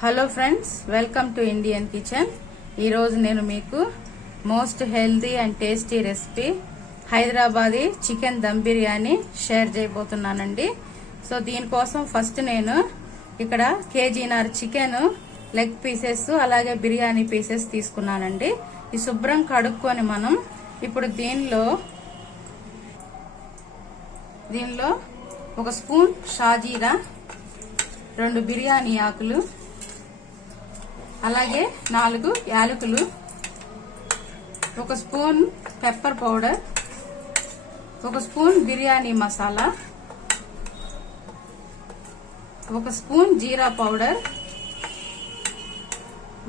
Hello friends, welcome to Indian kitchen. ఈరోజు నేను మీకు most healthy and tasty recipe Hyderabadi chicken dum biryani share చేయబోతున్నానండి. So దీనికోసం ఫస్ట్ నేను ఇక్కడ కేజీన్నర చికెన్ లెగ్ పీసెస్ అలాగే బిర్యానీ పీసెస్ తీసుకున్నానండి. ఈ శుభ్రం కడుక్కొని మనం ఇప్పుడు దీనిలో ఒక స్పూన్ షాజీరా, 2 బిర్యానీ ఆకులు, అలాగే 4 యాలకులు, 1 spoon pepper powder, 1 spoon biryani masala, 1 spoon jeera powder,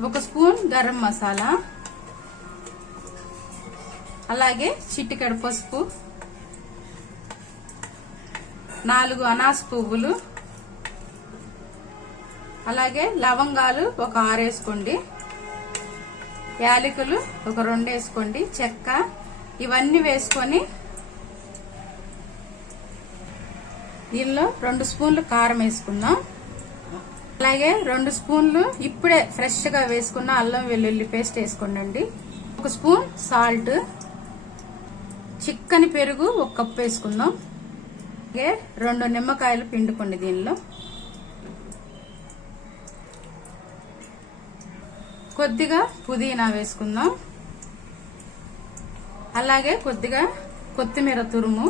1 spoon garam masala, అలాగే చిటికెడు పసుపు, 4 అనాస పువ్వులు, అలాగే లవంగాలు ఒక 6 వేసుకోండి, యాలకులు ఒక 2 వేసుకోండి, చెక్క, ఇవన్నీ వేసుకొని దీనిలో 2 స్పూన్లు కారం వేసుకుందాం. అలాగే 2 స్పూన్లు ఇప్పుడే ఫ్రెష్ గా వేసుకున్న అల్లం వెల్లుల్లి పేస్ట్ వేసుకోండి. 1 స్పూన్ సాల్ట్, చిక్కని పెరుగు 1 కప్పు వేసుకుందాం. అలాగే 2 నిమ్మకాయలు పిండుకోండి. దీనిలో కొద్దిగా పుదీనా వేసుకుందాం. అలాగే కొద్దిగా కొత్తిమీర తురుము,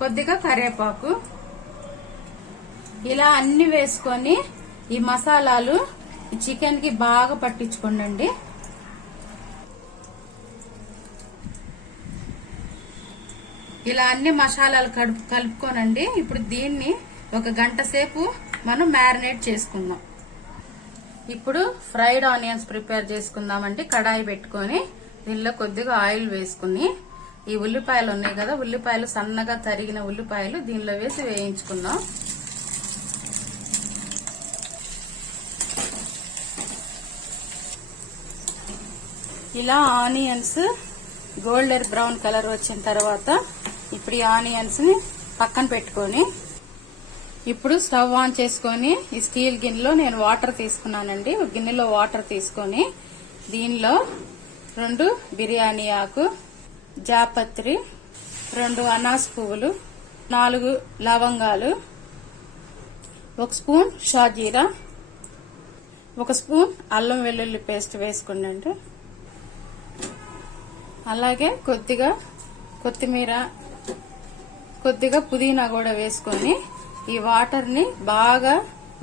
కొద్దిగా కరివేపాకు, ఇలా అన్ని వేసుకొని ఈ మసాలాలు ఈ చికెన్ కి బాగా పట్టించుకోండి. ఇలా అన్ని మసాలాలు కలుపుకోనండి. ఇప్పుడు దీన్ని 1 గంట సేపు మనం మ్యారినేట్ చేసుకుందాం. ఇప్పుడు ఫ్రైడ్ ఆనియన్స్ ప్రిపేర్ చేసుకుందామండి. కడాయి పెట్టుకొని దీనిలో కొద్దిగా ఆయిల్ వేసుకుని ఈ ఉల్లిపాయలు ఉన్నాయి కదా, ఉల్లిపాయలు సన్నగా తరిగిన ఉల్లిపాయలు దీనిలో వేసి వేయించుకుందాం. ఇలా ఆనియన్స్ గోల్డెన్ బ్రౌన్ కలర్ వచ్చిన తర్వాత ఇప్పుడు ఈ ఆనియన్స్ ని పక్కన పెట్టుకొని ఇప్పుడు స్టవ్ ఆన్ చేసుకొని ఈ స్టీల్ గిన్నెలో నేను వాటర్ తీసుకున్నానండి. గిన్నెలో వాటర్ తీసుకొని దీనిలో 2 బిర్యానీ ఆకు, జాపత్రి, 2 అనాస పువ్వులు, 4 లవంగాలు, 1 స్పూన్ షాజీరా, 1 స్పూన్ అల్లం వెల్లుల్లి పేస్ట్ వేసుకోండి. అలాగే కొద్దిగా కొత్తిమీర, కొద్దిగా పుదీనా కూడా వేసుకొని ఈ వాటర్ ని బాగా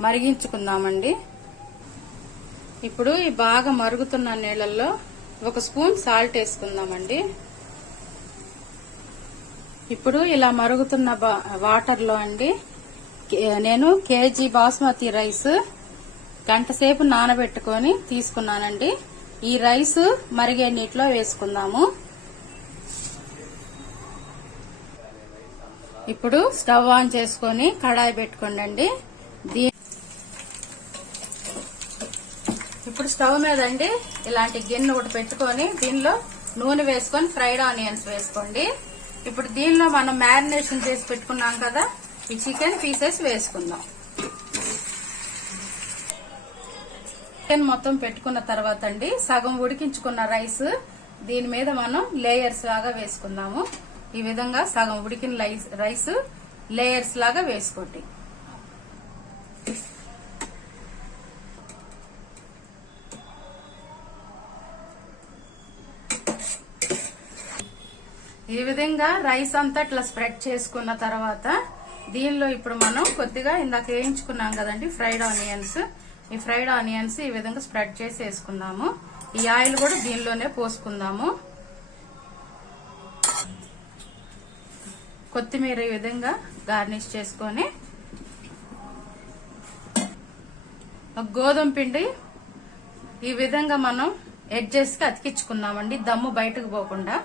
మరిగించుకుందామండి. ఇప్పుడు ఈ బాగా మరుగుతున్న నీళ్ళల్లో 1 స్పూన్ సాల్ట్ వేసుకుందామండి. ఇప్పుడు ఇలా మరుగుతున్న వాటర్ లో అండి నేను కేజీ బాస్మతి రైస్ గంట సేపు నానబెట్టుకొని తీసుకున్నానండి. ఈ రైస్ మరిగే నీటిలో వేసుకుందాము. ఇప్పుడు స్టవ్ ఆన్ చేసుకొని కడాయి పెట్టుకోండి. ఇప్పుడు స్టవ్ మీద అండి ఇలాంటి గిన్నె ఒకటి పెట్టుకొని దీనిలో నూనె వేసుకొని ఫ్రైడ్ ఆనియన్స్ వేసుకోండి. ఇప్పుడు దీనిలో మనం మ్యారినేషన్ చేసి పెట్టుకున్నాం కదా, ఈ చికెన్ పీసెస్ వేసుకుందాం. చికెన్ మొత్తం పెట్టుకున్న తర్వాత అండి సగం ఉడికించుకున్న రైస్ దీని మీద మనం లేయర్స్ లాగా వేసుకుందాము. ఈ విధంగా సగం ఉడికిన రైస్ లేయర్స్ లాగా వేసుకోండి. ఈ విధంగా రైస్ అంతా ఇట్లా స్ప్రెడ్ చేసుకున్న తర్వాత దీనిలో ఇప్పుడు మనం కొద్దిగా ఇందాక వేయించుకున్నాం కదండి ఫ్రైడ్ ఆనియన్స్, ఈ ఫ్రైడ్ ఆనియన్స్ ఈ విధంగా స్ప్రెడ్ చేసి వేసుకుందాము. ఈ ఆయిల్ కూడా దీనిలోనే పోసుకుందాము. కొత్తిమీర ఈ విధంగా గార్నిష్ చేసుకొని గోధుమ పిండి ఈ విధంగా మనం ఎడ్జెస్ కి అతికించుకుందామండి, దమ్ము బయటకు పోకుండా.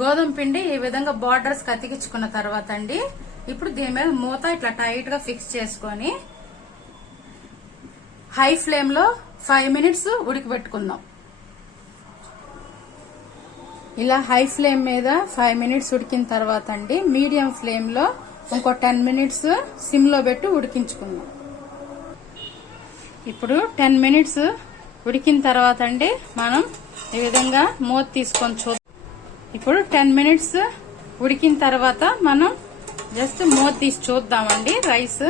గోధుమ పిండి ఈ విధంగా బార్డర్స్ కి అతికించుకున్న తర్వాత అండి ఇప్పుడు దీని మీద మూత ఇట్లా టైట్ గా ఫిక్స్ చేసుకొని హై ఫ్లేమ్ లో 5 మినిట్స్ ఉడికిపెట్టుకుందాం. ఇలా హై ఫ్లేమ్ మీద 5 మినిట్స్ ఉడికిన తర్వాత అండి మీడియం ఫ్లేమ్ లో ఇంకో 10 మినిట్స్ సిమ్లో పెట్టి ఉడికించుకుందాం. ఇప్పుడు 10 మినిట్స్ ఉడికిన తర్వాత అండి మనం ఈ విధంగా మూత తీసుకొని చూద్దాం. ఇప్పుడు 10 మినిట్స్ ఉడికిన తర్వాత మనం జస్ట్ మూత తీసి చూద్దామండి. రైస్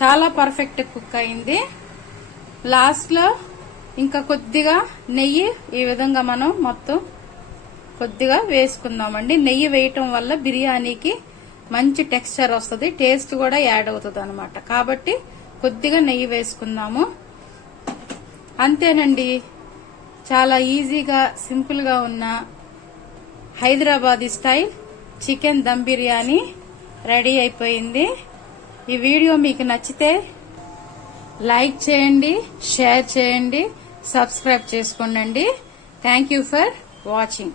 చాలా పర్ఫెక్ట్ కుక్ అయింది. లాస్ట్ లో ఇంకా కొద్దిగా నెయ్యి ఈ విధంగా మనం మొత్తం కొద్దిగా వేసుకుందామండి. నెయ్యి వేయటం వల్ల బిర్యానీకి మంచి టెక్స్చర్ వస్తుంది, టేస్ట్ కూడా యాడ్ అవుతుంది అనమాట. కాబట్టి కొద్దిగా నెయ్యి వేసుకుందాము. అంతేనండి, చాలా ఈజీగా సింపుల్ గా ఉన్న Hyderabadi style chicken dum biryani ready అయిపోయింది. ఈ వీడియో మీకు నచ్చితే లైక్ చేయండి, షేర్ చేయండి, సబ్స్క్రైబ్ చేసుకోండి. Thank you for watching.